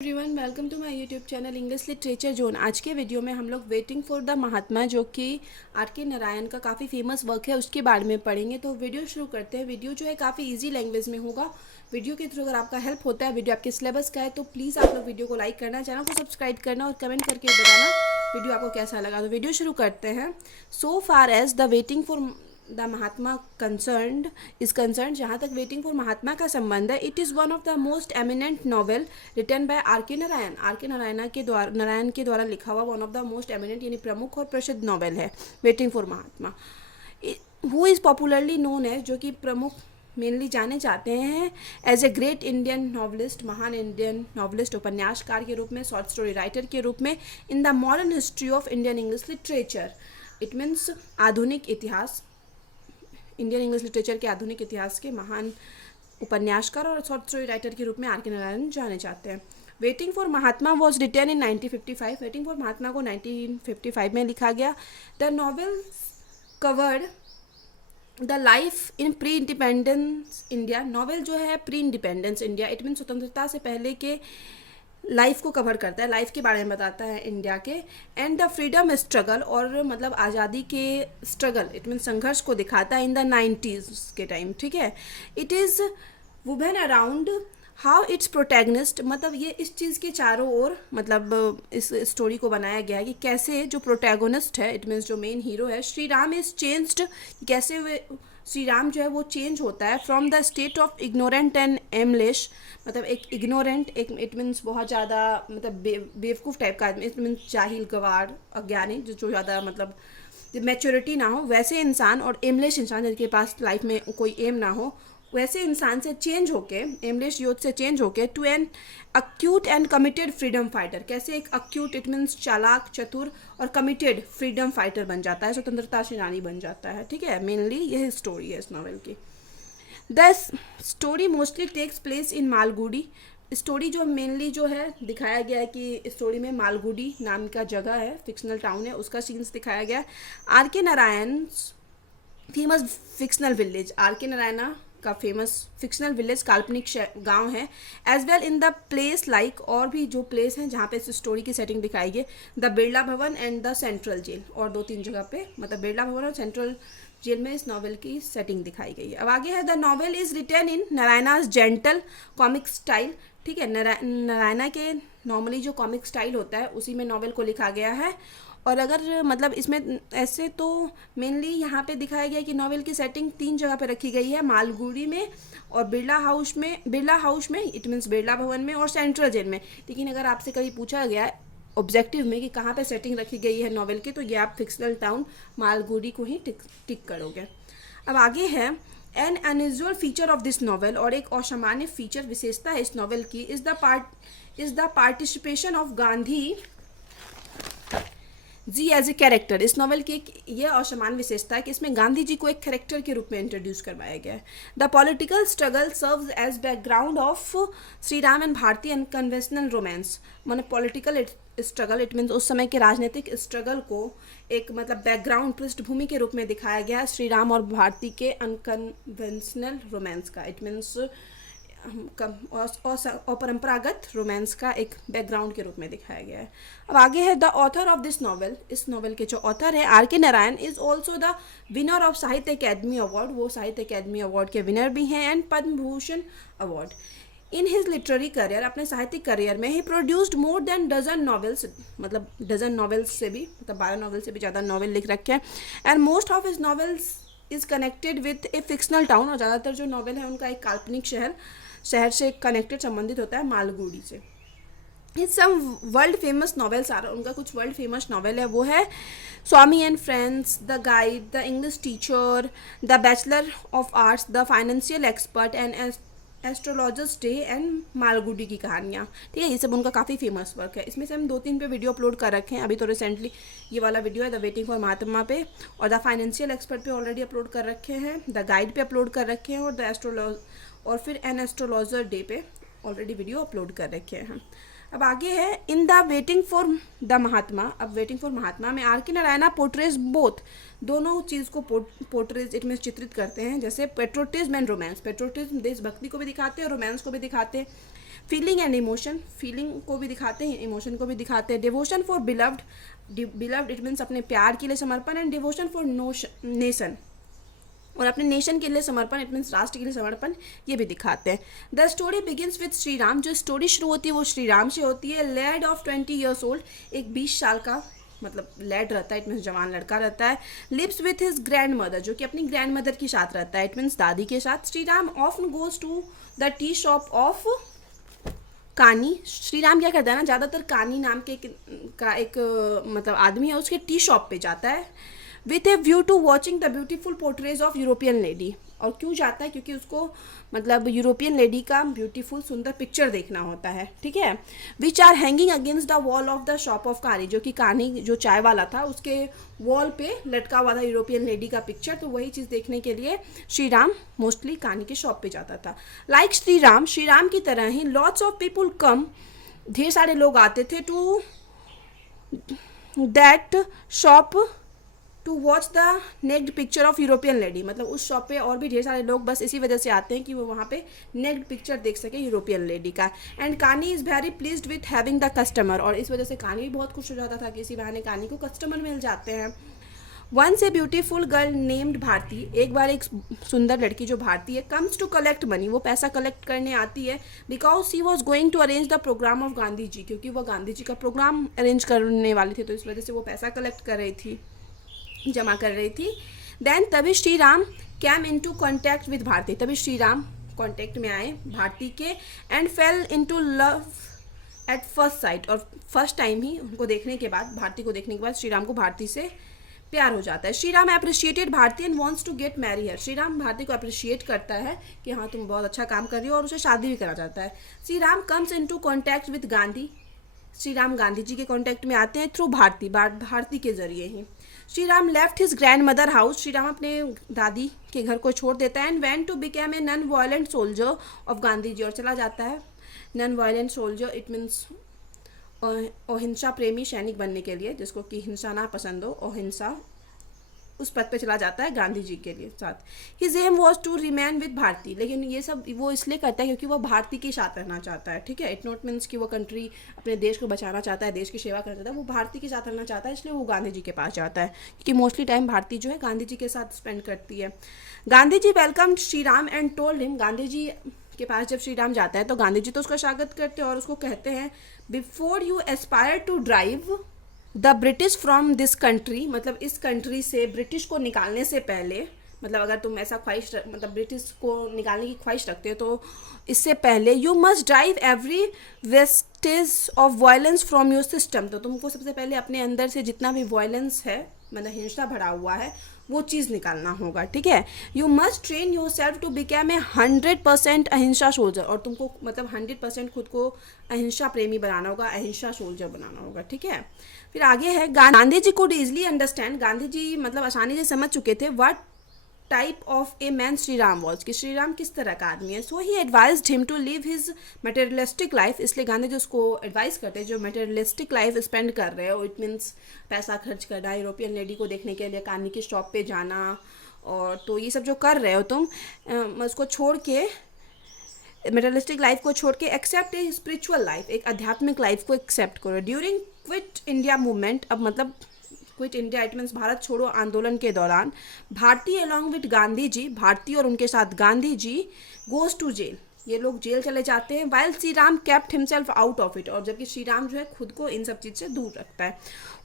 Everyone, welcome to my YouTube channel English literature zone. आज के video में हम लोग वेटिंग फॉर द महात्मा, जो कि आर के नारायण का काफ़ी फेमस वर्क है, उसके बारे में पढ़ेंगे। तो वीडियो शुरू करते हैं। वीडियो जो है काफ़ी इजी लैंग्वेज में होगा। वीडियो के थ्रू अगर आपका हेल्प होता है, वीडियो आपके सिलेबस का है, तो प्लीज़ आप लोग वीडियो को लाइक करना, चैनल को सब्सक्राइब करना और कमेंट करके बताना वीडियो आपको कैसा लगा। तो वीडियो शुरू करते हैं। So far as the waiting for the Mahatma concern, जहाँ तक वेटिंग फॉर महात्मा का संबंध है, it is one of the most eminent novel written by R K Narayan. R K Narayan के द्वारा लिखा हुआ one of the most eminent यानी प्रमुख और प्रसिद्ध नॉवेल है waiting for Mahatma. Who is popularly known है, जो कि प्रमुख मेनली जाने जाते हैं as a great Indian novelist, महान इंडियन नॉवलिस्ट, उपन्यासकार के रूप में, शॉर्ट स्टोरी राइटर के रूप में in the modern history of Indian English literature. It means आधुनिक इतिहास, इंडियन इंग्लिश लिटरेचर के आधुनिक इतिहास के महान उपन्यासकार और शॉर्ट स्टोरी राइटर के रूप में आर के नारायण जाने जाते हैं। Waiting for Mahatma was written in 1955। Waiting for Mahatma को 1955 में लिखा गया। The novel covered the life in pre independence India. Novel जो है pre independence India, it mean स्वतंत्रता से पहले के लाइफ को कवर करता है, लाइफ के बारे में बताता है इंडिया के। एंड द फ्रीडम स्ट्रगल, और मतलब आज़ादी के स्ट्रगल, इट मीन संघर्ष को दिखाता है इन द 90s के टाइम। ठीक है। It is women around how it's protagonist, मतलब ये इस चीज़ के चारों ओर, मतलब इस स्टोरी को बनाया गया है कि कैसे जो प्रोटैगनिस्ट है, इट मीन्स जो मेन हीरो है, श्री राम इज चेंज्ड, कैसे वे श्री राम जो है वो चेंज होता है from the state of ignorant and aimless, मतलब एक इग्नोरेंट, एक इट मीन्स बहुत ज़्यादा मतलब बेवकूफ़ टाइप का आदमी, इट मीन्स जाहिल, गवार, अज्ञानी, जो ज़्यादा मतलब मैच्योरिटी ना हो वैसे इंसान, और एमलेश इंसान जिनके पास लाइफ में कोई एम ना हो, वैसे इंसान से चेंज होके, एमलेश यूथ से चेंज होके to an acute and committed freedom fighter, कैसे एक अक्यूट, इट मीन्स चालाक, चतुर, और कमिटेड फ्रीडम फाइटर बन जाता है, स्वतंत्रता सेनानी बन जाता है। ठीक है। मेनली यही स्टोरी है इस नॉवेल की। The story mostly takes place in Malgudi. Story जो मेनली जो है दिखाया गया है कि स्टोरी में मालगुडी नाम का जगह है, फिक्शनल टाउन है, उसका सीन्स दिखाया गया है। R K Narayan famous fictional village, R K Narayana का फेमस फिक्शनल विलेज, काल्पनिक गांव है। As well in the place like, और भी जो प्लेस हैं जहाँ पे इस स्टोरी की सेटिंग दिखाई गई, द बिरला भवन एंड द सेंट्रल जेल, और 2-3 जगह पे, मतलब बिरला भवन और सेंट्रल जेल में इस नॉवेल की सेटिंग दिखाई गई है। अब आगे है, the novel is written in Narayan's gentle comic style. ठीक है। नारायणा के नॉर्मली जो कॉमिक स्टाइल होता है उसी में नॉवेल को लिखा गया है। और अगर मतलब इसमें ऐसे तो मेनली यहाँ पे दिखाया गया कि नॉवेल की सेटिंग 3 जगह पे रखी गई है, मालगुडी में और बिरला हाउस में, इट मीन्स बिरला भवन में और सेंट्रल जेल में। लेकिन अगर आपसे कभी पूछा गया है ऑब्जेक्टिव में कि कहाँ पे सेटिंग रखी गई है नॉवेल की, तो ये आप फिक्शनल टाउन मालगुडी को ही टिक करोगे। अब आगे है, an unusual feature of this novel, और एक असामान्य फीचर, विशेषता है इस नॉवेल की, is the participation of Gandhi ji as a character. इस नॉवेल की एक ये असामान्य विशेषता है कि इसमें गांधी जी को एक कैरेक्टर के रूप में इंट्रोड्यूस करवाया गया है। The political struggle serves as background of Shri Ram and Bharati and conventional romance. मैंने पॉलिटिकल स्ट्रगल, इट मीन्स उस समय के राजनीतिक स्ट्रगल को एक मतलब बैकग्राउंड, पृष्ठभूमि के रूप में दिखाया गया है श्री राम और भारती के अनकन्वेंशनल रोमांस का, इट मीन्स अपरंपरागत रोमांस का एक बैकग्राउंड के रूप में दिखाया गया है। अब आगे है, the author of this novel, इस नॉवेल के जो ऑथर है R K Narayan, is also the winner of Sahitya Akademi award, वो साहित्य अकेडमी अवार्ड के विनर भी हैं, and Padma Bhushan award. In his literary career, अपने साहित्यिक करियर में ही produced more than dozen novels, मतलब डजन नॉवेल्स से भी, मतलब 12 नॉवेल से भी ज़्यादा नॉवेल लिख रखे हैं। And most of his novels is connected with A fictional town, और ज़्यादातर जो नॉवेल है उनका एक काल्पनिक शहर से कनेक्टेड, संबंधित होता है, मालगुडी से। It's some world famous novels आ रहा है, उनका कुछ वर्ल्ड फेमस नॉवेल है, वो है Swami and friends, the guide, the English teacher, the bachelor of arts, the financial expert and astrologer's day and Malgudi की कहानियाँ। ठीक है। ये सब उनका काफ़ी फेमस वर्क है। इसमें से हम 2-3 पे वीडियो अपलोड कर रखे हैं। अभी तो रिसेंटली ये वाला वीडियो है द वेटिंग फॉर महात्मा पे, और द फाइनेंशियल एक्सपर्ट पे ऑलरेडी अपलोड कर रखे हैं, द गाइड पे अपलोड कर रखे हैं, और द और फिर एन एस्ट्रोलॉजर डे पे ऑलरेडी वीडियो अपलोड कर रखे हैं। अब आगे है, in the waiting for the Mahatma. अब वेटिंग फॉर महात्मा में are K Narayana portrays both, दोनों चीज़ को पोर्ट्रेज इट में चित्रित करते हैं, जैसे पेट्रोटिज्म एंड रोमांस। पेट्रोटिज्म देशभक्ति को भी दिखाते हैं, रोमांस को भी दिखाते हैं। फीलिंग एंड इमोशन, फीलिंग को भी दिखाते हैं, इमोशन को भी दिखाते हैं। Devotion for beloved, beloved it means अपने प्यार के लिए समर्पण, एंड डिवोशन फॉर नेशन, और अपने नेशन के लिए समर्पण, इट मीन्स राष्ट्र के लिए समर्पण, ये भी दिखाते हैं। The story begins with Shri Ram, जो स्टोरी शुरू होती है वो श्री राम से होती है। लैड ऑफ 20 ईयर्स ओल्ड, एक 20 साल का मतलब लैड रहता है, इट मीन्स जवान लड़का रहता है। Lives with his grandmother, जो कि अपनी ग्रैंड मदर के साथ रहता है, इट मीन्स दादी के साथ। Shri Ram often goes to the tea shop of Kani, Shri Ram क्या करता है ना, ज़्यादातर कानी नाम के एक मतलब आदमी है, उसके टी शॉप पे जाता है with a view to watching the beautiful portraits of European lady. और क्यों जाता है, क्योंकि उसको मतलब यूरोपियन लेडी का ब्यूटीफुल सुंदर पिक्चर देखना होता है, ठीक है। Which are hanging against the wall of the shop of Kani, जो कि कानी जो चाय वाला था उसके वॉल पे लटका हुआ था यूरोपियन लेडी का पिक्चर, तो वही चीज़ देखने के लिए श्री राम मोस्टली कानी के शॉप पे जाता था। लाइक श्री राम की तरह ही लॉट्स ऑफ पीपुल कम, ढेर सारे लोग आते थे to that shop to watch the naked picture of European lady, मतलब उस शॉप पे और भी ढेर सारे लोग बस इसी वजह से आते हैं कि वो वहाँ पे नेक्ड पिक्चर देख सके यूरोपियन लेडी का। एंड कानी is very pleased with having the customer, और इस वजह से कानी भी बहुत खुश हो जाता था कि इसी बहाने कानी को कस्टमर मिल जाते हैं। Once a beautiful girl named Bharati, एक बार एक सुंदर लड़की जो भारती है, कम्स टू कलेक्ट मनी, वो पैसा कलेक्ट करने आती है, because she was going to arrange the programme of Gandhi ji, क्योंकि वो गांधी जी का प्रोग्राम अरेंज करने वाली थी, तो इस वजह से वो पैसा कलेक्ट कर रही थी, जमा कर रही थी। देन तभी Shri Ram came into contact with Bharati, तभी श्री राम कॉन्टैक्ट में आए भारती के, and fell in to love at first sight, और फर्स्ट टाइम ही उनको देखने के बाद, भारती को देखने के बाद श्री राम को भारती से प्यार हो जाता है। Shri Ram appreciated Bharati and wants to get marry her, Shri Ram Bharati को अप्रिशिएट करता है कि हाँ तुम बहुत अच्छा काम कर रही हो, और उसे शादी भी करा जाता है। Shri Ram comes into contact with Gandhi, Shri Ram Gandhi ji के कॉन्टैक्ट में आते हैं थ्रू भारती के जरिए ही। Shri Ram left his grandmother house, Shri Ram अपने दादी के घर को छोड़ देता है, and went to became a non violent soldier of Gandhi ji, और चला जाता है non violent soldier, it means अहिंसा प्रेमी सैनिक बनने के लिए, जिसको कि हिंसा ना पसंद हो, अहिंसा, उस पद पे चला जाता है गांधी जी के लिए साथ। His aim was to remain with Bharati, लेकिन ये सब वो इसलिए करता है क्योंकि वो भारती के साथ रहना चाहता है, ठीक है। इट नॉट मीन्स कि वो कंट्री अपने देश को बचाना चाहता है, देश की सेवा करना चाहता है, वो भारती के साथ रहना चाहता है, इसलिए वो गांधी जी के पास जाता है, क्योंकि मोस्टली टाइम भारती जो है गांधी जी के साथ स्पेंड करती है। Gandhi ji welcome Shri Ram and told him, Gandhi ji के पास जब श्री राम जाता है तो गांधी जी तो उसका स्वागत करते हैं और उसको कहते हैं, before you aspire to drive the British from this country, मतलब इस कंट्री से ब्रिटिश को निकालने से पहले, मतलब अगर तुम ऐसा ख्वाहिश मतलब ब्रिटिश को निकालने की ख्वाहिश रखते हो तो इससे पहले you must drive every wastage of violence from your system, तो तुमको सबसे पहले अपने अंदर से जितना भी वायलेंस है, मतलब हिंसा भरा हुआ है, वो चीज़ निकालना होगा, ठीक है। You must train yourself to become a 100% ahimsa soldier, और तुमको मतलब 100% खुद को अहिंसा प्रेमी बनाना होगा, अहिंसा सोल्जर बनाना होगा, ठीक है। फिर आगे है, Gandhi ji could easily understand, Gandhi ji मतलब आसानी से समझ चुके थे what type of a man Shri Ram was, कि श्री राम किस तरह का आदमी है। So he advised him to leave his materialistic life, इसलिए गांधी जी उसको एडवाइस करते हैं जो मटेरियलिस्टिक लाइफ स्पेंड कर रहे हो, इट मीन्स पैसा खर्च करना, यूरोपियन लेडी को देखने के लिए कानी की शॉप पे जाना, और तो ये सब जो कर रहे हो तुम, उसको छोड़ के, मटेरियलिस्टिक लाइफ को छोड़ के एक्सेप्ट ए स्पिरिचुअल लाइफ, एक आध्यात्मिक लाइफ को एक्सेप्ट करो। ड्यूरिंग क्विट इंडिया मूवमेंट, अब मतलब quit India it means Bharat छोड़ो आंदोलन के दौरान, भारती अलॉन्ग विद गांधी जी, भारती और उनके साथ Gandhi ji goes to jail, ये लोग जेल चले जाते हैं। While Shri Ram kept himself out of it, और जबकि श्री राम जो है खुद को इन सब चीज़ से दूर रखता है।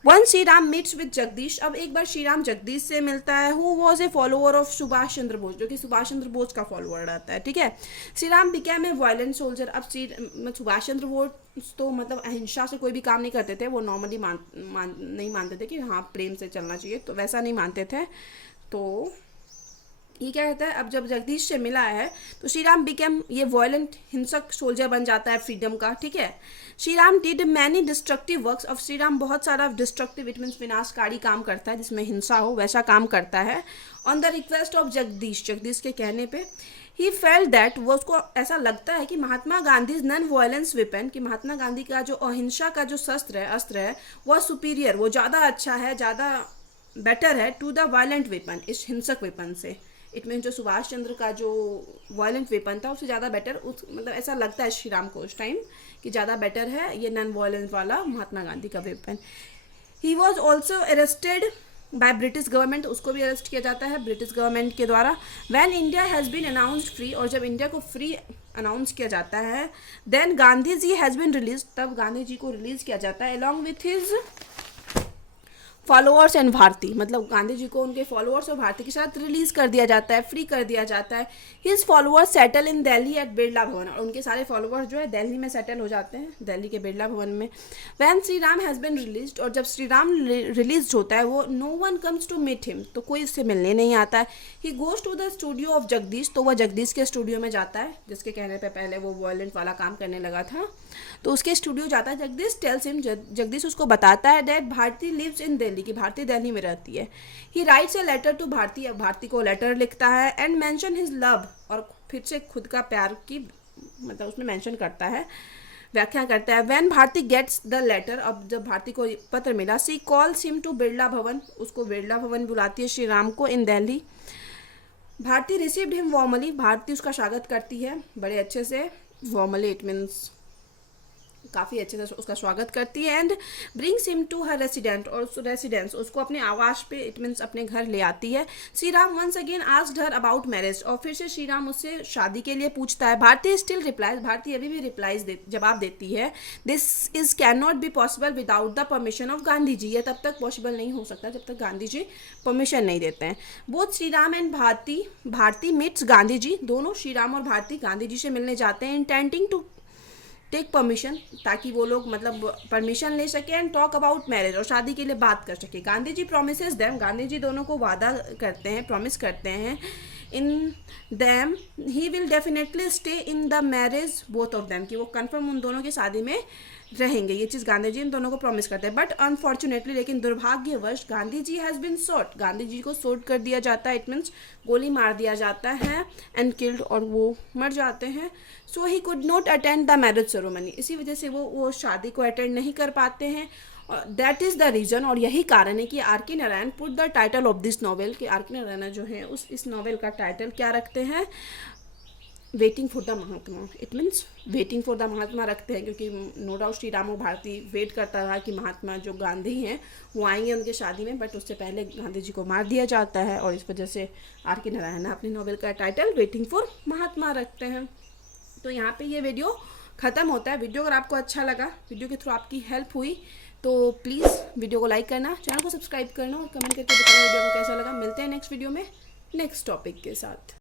One Shri Ram meets with Jagdish, अब एक बार श्री राम जगदीश से मिलता है, who was a follower of Subhash Chandra Bose, जो कि सुभाष चंद्र बोस का फॉलोअर रहता है, ठीक है। Shri Ram became a violent soldier, अब सुभाष चंद्र बोस तो मतलब अहिंसा से कोई भी काम नहीं करते थे, वो नॉर्मली नहीं मानते थे कि हाँ प्रेम से चलना चाहिए, तो वैसा नहीं मानते थे। तो ये क्या कहता है, अब जब जगदीश से मिला है तो श्री राम बिकेम ये वायलेंट हिंसक सोल्जर बन जाता है फ्रीडम का, ठीक है। Shri Ram did many destructive works, अब श्री राम बहुत सारा डिस्ट्रक्टिव इट मीन्स विनाशकारी काम करता है, जिसमें हिंसा हो वैसा काम करता है। On the request of Jagdish, Jagdish के कहने पे, ही फेल्ट दैट, वो उसको ऐसा लगता है कि Mahatma Gandhi non violence weapon, कि महात्मा गांधी का जो अहिंसा का जो शस्त्र है, अस्त्र है, वह सुपीरियर, वो ज़्यादा अच्छा है, ज़्यादा बेटर है टू द वायलेंट वेपन, इस हिंसक वेपन से, इट मीन जो सुभाष चंद्र का जो वायलेंट वेपन था उससे ज़्यादा बेटर, उस मतलब ऐसा लगता है श्री राम को उस टाइम कि ज़्यादा बेटर है ये नॉन वायलेंस वाला महात्मा गांधी का weapon. He was also arrested by British government, उसको भी अरेस्ट किया जाता है ब्रिटिश गवर्नमेंट के द्वारा। When India has been announced free, और जब इंडिया को फ्री अनाउंस किया जाता है, then Gandhi ji has been release, तब गांधी जी को रिलीज़ किया जाता है along with his followers and Bharati, मतलब गांधी जी को उनके फॉलोअर्स और भारती के साथ रिलीज कर दिया जाता है, फ्री कर दिया जाता है। His followers settle in Delhi at Birla Bhavan, और उनके सारे फॉलोअर्स जो है दिल्ली में सेटल हो जाते हैं, दिल्ली के बिरला भवन में। When Shri Ram has been release, और जब श्री राम रिलीज होता है वो, no one comes to meet him, तो कोई इससे मिलने नहीं आता है। He goes to the studio of Jagdish, तो वह जगदीश के स्टूडियो में जाता है, जिसके कहने पर पहले वो वायलेंट वाला काम करने लगा था, तो उसके स्टूडियो जाता है। जगदीश टेल्स हिम, जगदीश उसको बताता है that Bharati lives in Delhi, कि भारती दिल्ली में रहती है। He writes a letter to Bharati, अब भारती को लेटर लिखता है, एंड मेंशन हिज लव, और फिर से खुद का प्यार की मतलब उसमें मेंशन करता है, व्याख्या करता है। When Bharati gets the letter, अब जब भारती को पत्र मिला, she calls him to Birla Bhavan, उसको बिरला भवन बुलाती है श्री राम को in Delhi. Bharati received him warmly, Bharati उसका स्वागत करती है बड़े अच्छे से, वार्मली इट मीन्स काफ़ी अच्छे से उसका स्वागत करती है। And brings him to her resident, और रेसिडेंस उसको अपने आवास पे इट मीन्स अपने घर ले आती है। Shri Ram once again asked her about marriage, और फिर से श्री राम उससे शादी के लिए पूछता है। भारती स्टिल रिप्लाइज, भारती अभी भी जवाब देती है, this is can not be possible without the permission of Gandhi ji, ये तब तक पॉसिबल नहीं हो सकता जब तक गांधी जी परमिशन नहीं देते हैं। Both Shri Ram and Bharati meets Gandhi ji, दोनों श्री राम और भारती गांधी जी से मिलने जाते हैं, इंटेंटिंग टू टेक परमिशन, ताकि वो लोग मतलब परमिशन ले सके, एंड टॉक अबाउट मैरिज, और शादी के लिए बात कर सके। गांधी जी प्रोमिसेस देम, गांधी जी दोनों को वादा करते हैं, प्रॉमिस करते हैं, in them he will definitely stay in the marriage both of them, कि वो कन्फर्म उन दोनों की शादी में रहेंगे, ये चीज़ गांधी जी इन दोनों को प्रॉमिस करते हैं। बट अनफॉर्चुनेटली, लेकिन दुर्भाग्यवश, Gandhi ji has been shot, Gandhi ji को शॉट कर दिया जाता है, इट मीन्स गोली मार दिया जाता है, एंड किल्ड, और वो मर जाते हैं। So he could not attend the marriage ceremony, इसी वजह से वो शादी को अटेंड नहीं कर पाते हैं। दैट इज़ द रीज़न, और यही कारण है कि are K Narayan put the title of this novel, कि आर के नारायण जो है इस नॉवेल का टाइटल क्या रखते हैं, waiting for the Mahatma, it means waiting for the Mahatma रखते हैं, क्योंकि नो डाउट श्री राम और भारती वेट करता रहा कि महात्मा जो गांधी हैं वो आएंगे उनके शादी में, बट उससे पहले गांधी जी को मार दिया जाता है, और इस वजह से आर के नारायण अपनी नॉवेल का टाइटल वेटिंग फॉर महात्मा रखते हैं। तो यहाँ पे ये वीडियो ख़त्म होता है। वीडियो अगर आपको अच्छा लगा, वीडियो के थ्रू आपकी हेल्प हुई, तो प्लीज़ वीडियो को लाइक करना, चैनल को सब्सक्राइब करना, और कमेंट करके बताना वीडियो को कैसा लगा। मिलते हैं नेक्स्ट वीडियो में नेक्स्ट टॉपिक के साथ।